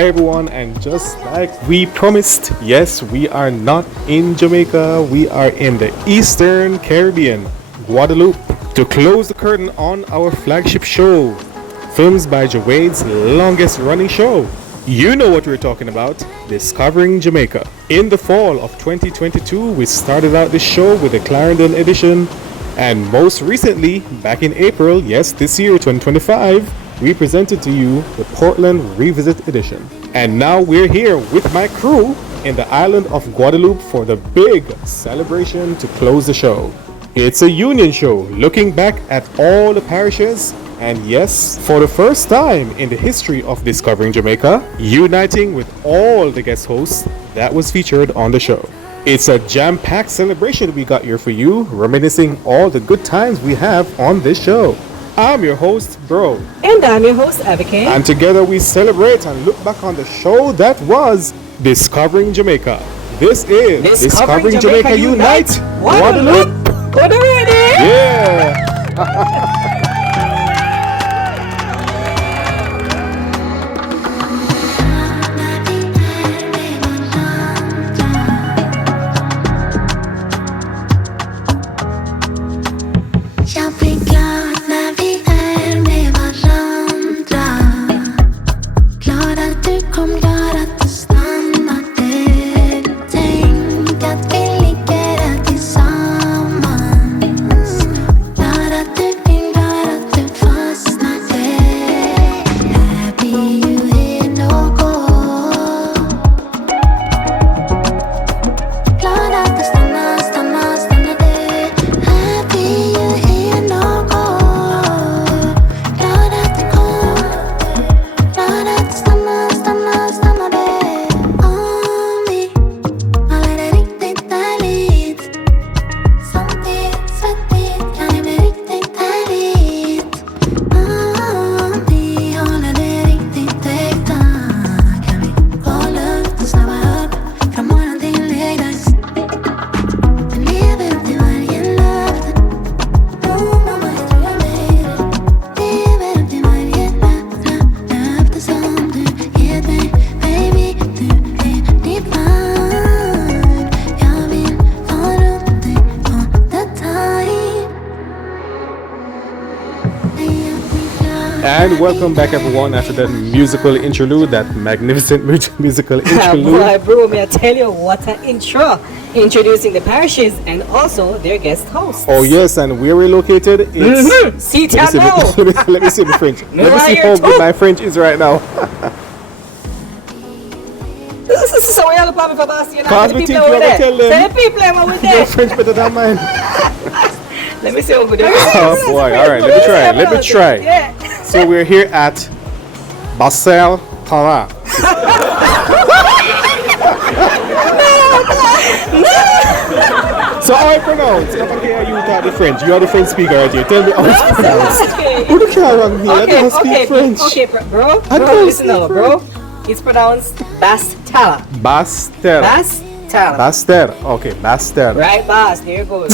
Hi everyone, and just like we promised, yes, we are not in Jamaica, we are in the Eastern Caribbean, Guadeloupe, to close the curtain on our flagship show, films by JaWade's longest running show. You know what we're talking about, Discovering Jamaica. In the fall of 2022, we started out this show with the Clarendon edition, and most recently, back in April, yes, this year, 2025, we presented to you the Portland Revisit edition. And now we're here with my crew in the island of Guadeloupe for the big celebration to close the show. It's a union show looking back at all the parishes, and yes, for the first time in the history of Discovering Jamaica, uniting with all the guest hosts that was featured on the show. It's a jam-packed celebration we got here for you, reminiscing all the good times we have on this show. I'm your host, Bro. And I'm your host, Abigail. And together we celebrate and look back on the show that was Discovering Jamaica. This is Discovering Jamaica Unite Guadeloupe. Guadeloupe. Yeah. And welcome back everyone after that musical interlude, that magnificent musical interlude. Boy, bro, may I tell you what an intro. Introducing the parishes and also their guest hosts. Oh yes, and where we're located, it's... See, let me see the French. Let me see how good my French is right now. This is so yellow for Bastien. Cause we think you ever tell them. Tell the people I'm with your French better than mine. Let me see how good it is. Oh boy, alright, let me try. Yeah. So we're here at Basel Tara. So how I pronounce? If I hear you talk the French, you are the French speaker right here. Tell me how it's pronounced. Who the care on me? I don't speak French. Okay, bro. Listen now, bro. It's pronounced Bastella. Baster. Okay, Baster. Right, Bas. There you go.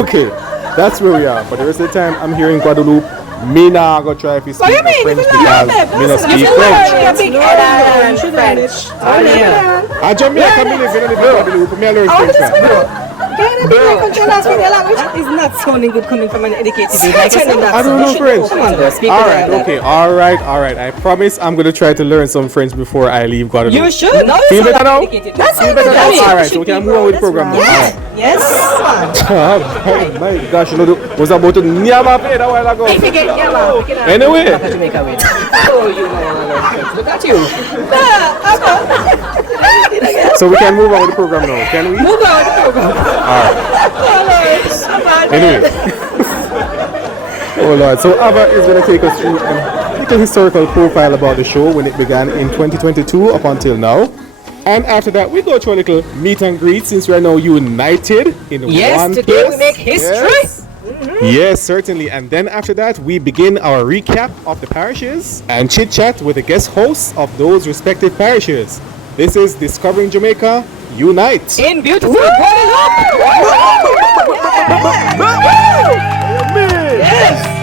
Okay, that's where we are. But the rest of the time, I'm here in Guadeloupe. Me now go try to speak French because me not speak French. I Jamaica, me live in Guadeloupe. Me learn French. It's not sounding good coming from an educated dude. I don't know French. Come on, bro. Speak Alright. I promise I'm gonna try to learn some French before I leave Guadeloupe. You should. No, feel better now? That's Alright, so we can move on with the program now. Yes. Oh my gosh, you know, was about to nyama pay that while ago. Anyway. Look at you. So we can move on with the program now, can we? Move on with the program. Alright. Anyway. Oh Lord, so Ava is going to take us through a little historical profile about the show when it began in 2022 up until now. And after that, we go through a little meet and greet since we are now united in one place. Yes, today we make history. Yes. Yes, certainly. And then after that, we begin our recap of the parishes and chit-chat with the guest hosts of those respective parishes. This is Discovering Jamaica Unite. In beautiful Guadeloupe. Yes.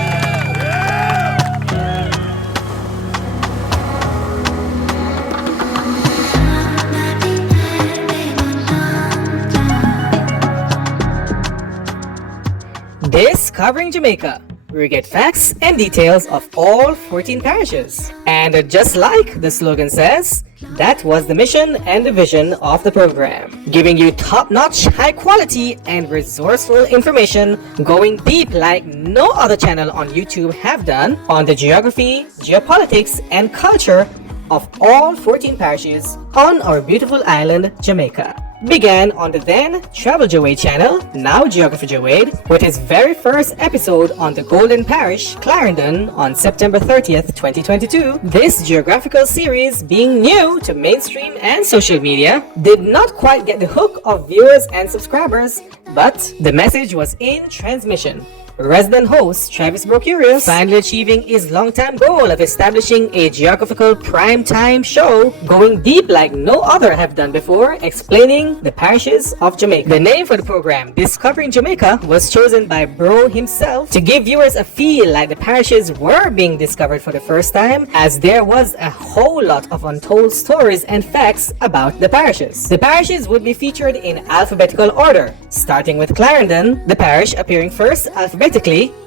Discovering Jamaica, where we get facts and details of all 14 parishes. And just like the slogan says, that was the mission and the vision of the program, giving you top-notch, high-quality, and resourceful information going deep like no other channel on YouTube have done on the geography, geopolitics, and culture of all 14 parishes on our beautiful island, Jamaica. Began on the then Travel JaWade channel, now Geography JaWade, with his very first episode on the Golden Parish, Clarendon, on September 30th, 2022. This geographical series, being new to mainstream and social media, did not quite get the hook of viewers and subscribers, but the message was in transmission. Resident host Travis Brocurious finally achieving his long-time goal of establishing a geographical prime-time show going deep like no other have done before, explaining the parishes of Jamaica. The name for the program, Discovering Jamaica, was chosen by Bro himself to give viewers a feel like the parishes were being discovered for the first time, as there was a whole lot of untold stories and facts about the parishes. The parishes would be featured in alphabetical order, starting with Clarendon, the parish appearing first alphabetically,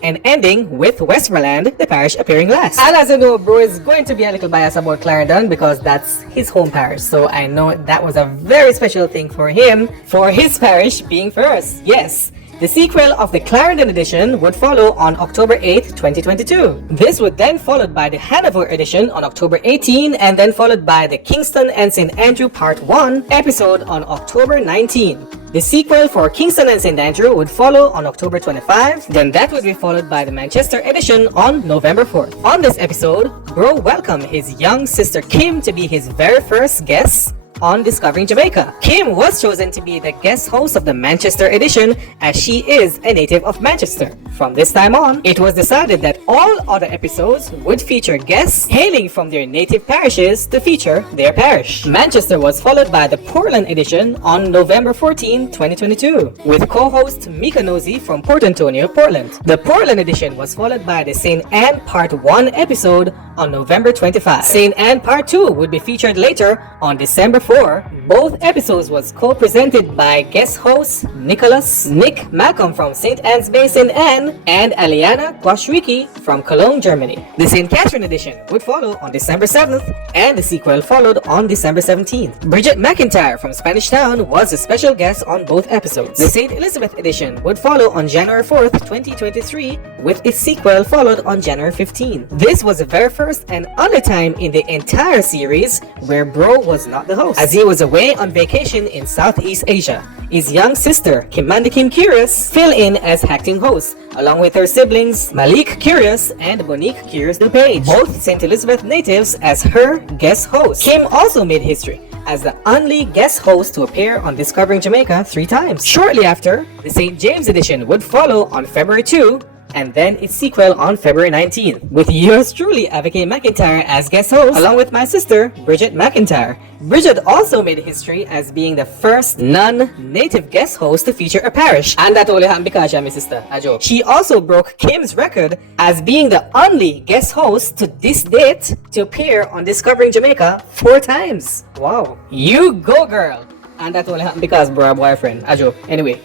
and ending with Westmoreland, the parish appearing last. And as you know, Bro is going to be a little biased about Clarendon because that's his home parish, so I know that was a very special thing for him, for his parish being first. Yes. The sequel of the Clarendon edition would follow on October 8, 2022. This would then followed by the Hanover edition on October 18, and then followed by the Kingston and St. Andrew Part 1 episode on October 19. The sequel for Kingston and St. Andrew would follow on October 25, then that would be followed by the Manchester edition on November 4th. On this episode, Bro welcomed his young sister Kim to be his very first guest on Discovering Jamaica. Kim was chosen to be the guest host of the Manchester edition as she is a native of Manchester. From this time on, it was decided that all other episodes would feature guests hailing from their native parishes to feature their parish. Manchester was followed by the Portland edition on November 14, 2022, with co-host Mika Nosey from Port Antonio, Portland. The Portland edition was followed by the St. Anne Part 1 episode on November 25. St. Anne Part 2 would be featured later on December 4. Both episodes was co-presented by guest hosts Nick Malcolm from St. Anne's Bay, St. Anne, and Aliana Kwashwiki from Cologne, Germany. The St. Catherine edition would follow on December 7th, and the sequel followed on December 17th. Bridget McIntyre from Spanish Town was a special guest on both episodes. The St. Elizabeth edition would follow on January 4th, 2023, with its sequel followed on January 15th. This was the very first and only time in the entire series where Bro was not the host, as he was away on vacation in Southeast Asia. His young sister, Kimanda Kim Curious, filled in as acting host, along with her siblings, Malik Curious and Monique Curious DuPage, both St. Elizabeth natives, as her guest host. Kim also made history as the only guest host to appear on Discovering Jamaica 3 times. Shortly after, the St. James edition would follow on February 2, and then its sequel on February 19th, with yours truly, Avike McIntyre, as guest host, along with my sister, Bridget McIntyre. Bridget also made history as being the first non-native guest host to feature a parish, and that only happened because my sister, a joke. She also broke Kim's record as being the only guest host to this date to appear on Discovering Jamaica 4 times. Wow. You go, girl! And that only happened because bro, boyfriend. A joke. Anyway.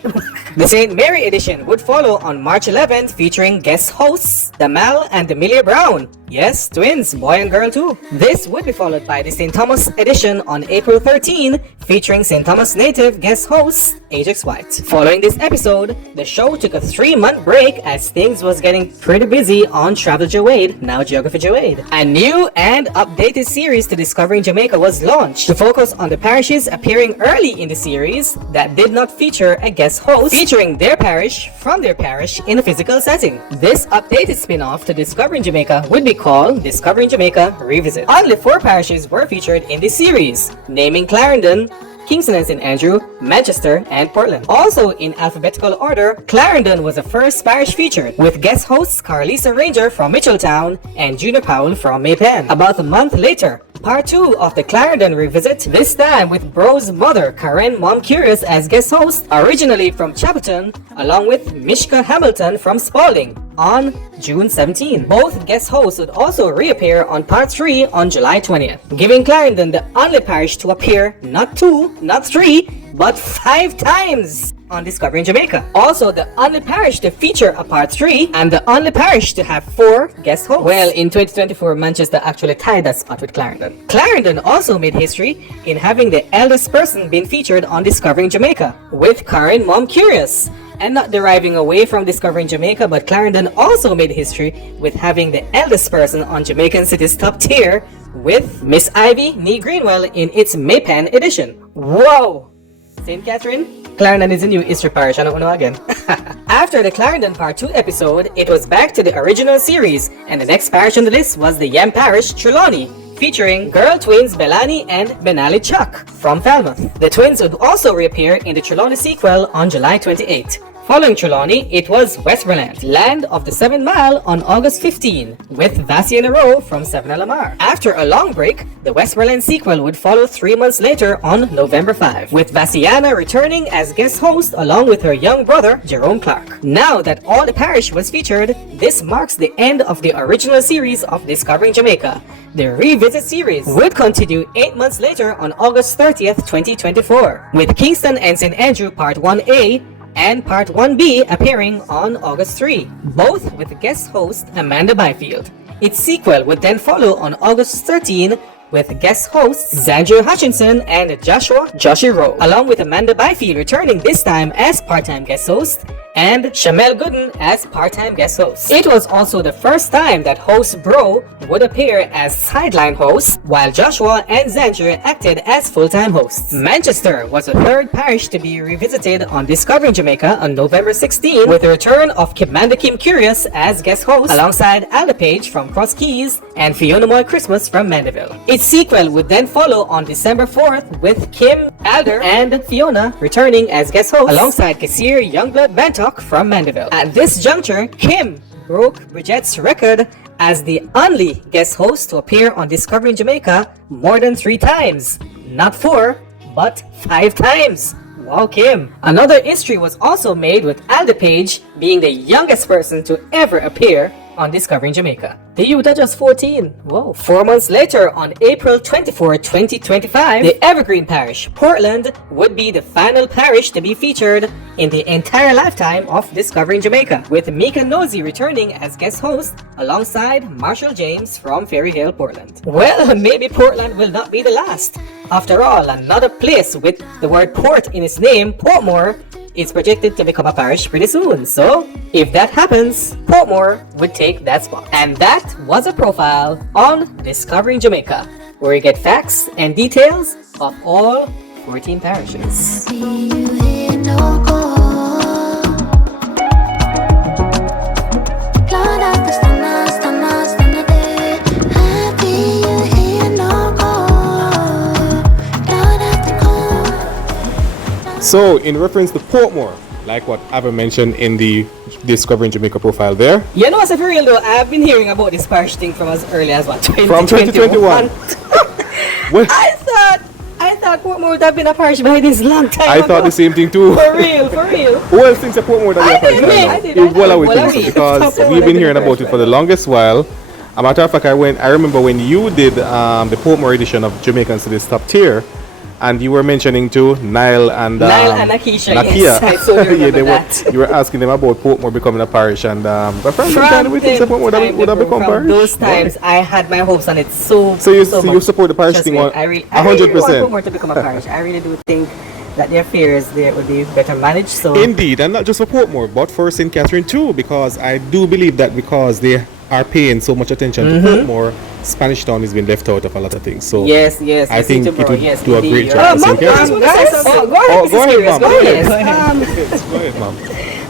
The St. Mary edition would follow on March 11th, featuring guest hosts Damal and Amelia Brown. Yes, twins, boy and girl too. This would be followed by the St. Thomas edition on April 13, featuring St. Thomas native guest host Ajax White. Following this episode, the show took a 3-month break as things was getting pretty busy on Travel JaWade, now Geography JaWade. A new and updated series to Discovering Jamaica was launched to focus on the parishes appearing early in the series that did not feature a guest host, featuring their parish from their parish in a physical setting. This updated spin-off to Discovering Jamaica would be called Discovering Jamaica Revisit. Only 4 parishes were featured in this series, naming Clarendon, Kingston and St. Andrew, Manchester, and Portland. Also in alphabetical order, Clarendon was the first parish featured, with guest hosts Carlisa Ranger from Mitchelltown and Junior Powell from Maypen. About a month later, Part 2 of the Clarendon Revisit, this time with Bro's mother, Karen Mom Curious, as guest host, originally from Chapelton, along with Mishka Hamilton from Spalding, on June 17. Both guest hosts would also reappear on Part 3 on July 20th, giving Clarendon the only parish to appear not 2, not 3, but 5 times on Discovering Jamaica. Also, the only parish to feature a part 3 and the only parish to have 4 guest hosts. Well, in 2024, Manchester actually tied that spot with Clarendon. Clarendon also made history in having the eldest person being featured on Discovering Jamaica, with Karen Mom Curious. And not deriving away from Discovering Jamaica, but Clarendon also made history with having the eldest person on Jamaican City's top tier with Miss Ivy Nee Greenwell in its Maypen edition. Whoa! St. Catherine? Clarendon is a new history parish, I don't know again. After the Clarendon Part 2 episode, it was back to the original series, and the next parish on the list was the Yam Parish, Trelawney, featuring girl twins Bellani and Benali Chuck from Falmouth. The twins would also reappear in the Trelawney sequel on July 28. Following Trelawney, it was Westmoreland, Land of the 7 Mile on August 15, with Vassie in a row from 7 Lamar. After a long break, the Westmoreland sequel would follow 3 months later on November 5, with Vassiana returning as guest host along with her young brother, Jerome Clark. Now that all the parish was featured, this marks the end of the original series of Discovering Jamaica. The Revisit series would continue 8 months later on August 30th, 2024, with Kingston and St. Andrew Part 1A and Part 1B appearing on August 3, both with guest host Amanda Byfield. Its sequel would then follow on August 13 with guest hosts Xandria Hutchinson and Joshua Joshi Rowe, along with Amanda Byfield returning this time as part-time guest host and Shamel Gooden as part-time guest host. It was also the first time that host Bro would appear as sideline host, while Joshua and Xandria acted as full-time hosts. Manchester was the third parish to be revisited on Discovering Jamaica on November 16, with the return of Kimanda Kim Curious as guest host alongside Alda Page from Cross Keys and Fiona Moy Christmas from Mandeville. Its sequel would then follow on December 4th with Kim, Alder, and Fiona returning as guest hosts alongside Kassir Youngblood Bantock from Mandeville. At this juncture, Kim broke Bridget's record as the only guest host to appear on Discovering Jamaica more than 3 times. Not 4, but 5 times. Wow, Kim. Another history was also made with Alda Page being the youngest person to ever appear on Discovering Jamaica. The youth are just 14. Whoa. 4 months later, on April 24, 2025, the Evergreen Parish, Portland, would be the final parish to be featured in the entire lifetime of Discovering Jamaica, with Mika Nosey returning as guest host alongside Marshall James from Ferrydale, Portland. Well, maybe Portland will not be the last. After all, another place with the word port in its name, Portmore, is projected to become a parish pretty soon. So, if that happens, Portmore would take that spot. And that was a profile on Discovering Jamaica, where you get facts and details of all 14 parishes. So, in reference to Portmore, like what Ava mentioned in the Discovering Jamaica profile there. You know, as for real though, I've been hearing about this parish thing from as early as what, 2021. Well, I thought Portmore would have been a parish by this long time I ago. thought the same thing too. For real. Who else thinks that Portmore would have been a parish I now? did. Well, I would Well, think so, I because did. we've been hearing about it for the longest while. A matter of fact, I remember when you did the Portmore edition of Jamaican City's Top Tier, and you were mentioning too Niall and Nakia. Nakia. Yes, I so remember that. You were asking them about Portmore becoming a parish, and but from time we think that Portmore would have become from parish. those times, I had my hopes on it so you much. support the parish Trust thing me, 100%. I really want Portmore to become a parish. I really do think that the affairs there would be better managed. So Indeed, and not just for Portmore, but for St. Catherine too, because I do believe that because they are paying so much attention to Portmore, Spanish Town has been left out of a lot of things. So yes, I think it would do a great job. Oh, for St. Catherine. go ahead, Go ahead, ma'am. Go ahead. Go ahead, ma'am.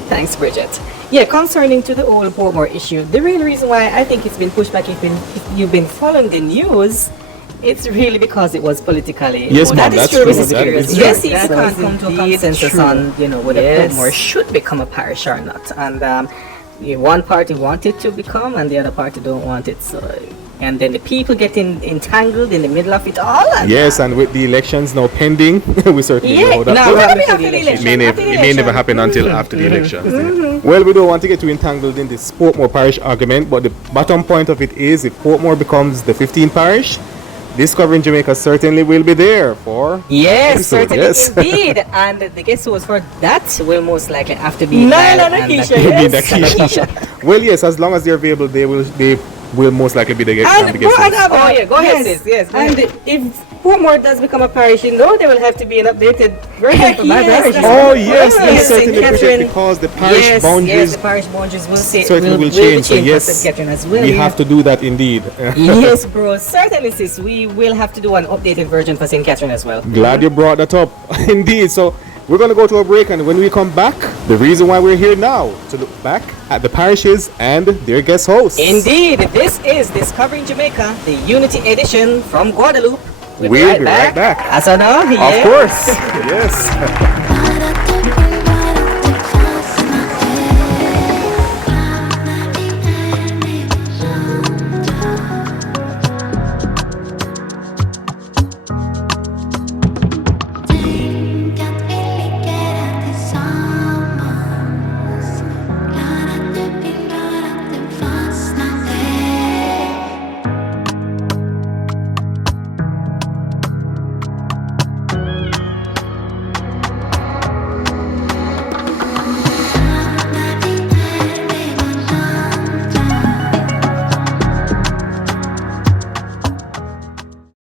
Thanks, Bridget. Yeah, concerning to the whole Portmore issue, the real reason why I think it's been pushed back, if you've been following the news, it's really because it was politically. Yes, ma'am, that is that's true. true. Mrs. That Curious. is Yes, true. yes, can't come to a consensus on whether Portmore should become a parish or not, and one party want it to become, and the other party don't want it. So, and then the people get entangled in the middle of it all. And Yes, and with the elections now pending, we certainly yeah, know that. no, Well, after the election, it may never happen until after the election. Well, we don't want to get too entangled in this Portmore parish argument, but the bottom point of it is if Portmore becomes the 15th parish, Discovering Jamaica certainly will be there for Yes, episode, certainly yes. indeed. And the guest host for that will most likely have to be No, Lyle no, and Keisha, Be yes. Nakisha. Well, yes, as long as they're available, they will most likely be the guest. And guest host. Oh yeah, go ahead, sis. Yes, go And ahead. if Portmore does become a parish, you know there will have to be an updated version for my Yes, parish. that's Oh yes, Yes, yes, certainly Saint appreciate Catherine. because the parish Yes, boundaries the parish boundaries will say certainly will be change. So changed yes, for St. Catherine as well. we have to do that indeed. Yes, bro. Certainly, sis. We will have to do an updated version for St. Catherine as well. Glad you brought that up. Indeed. So we're going to go to a break, and when we come back, the reason why we're here now to look back at the parishes and their guest hosts. Indeed, this is Discovering Jamaica, the Unity Edition from Guadeloupe. We'll be right back. As of now, Of course. Yes.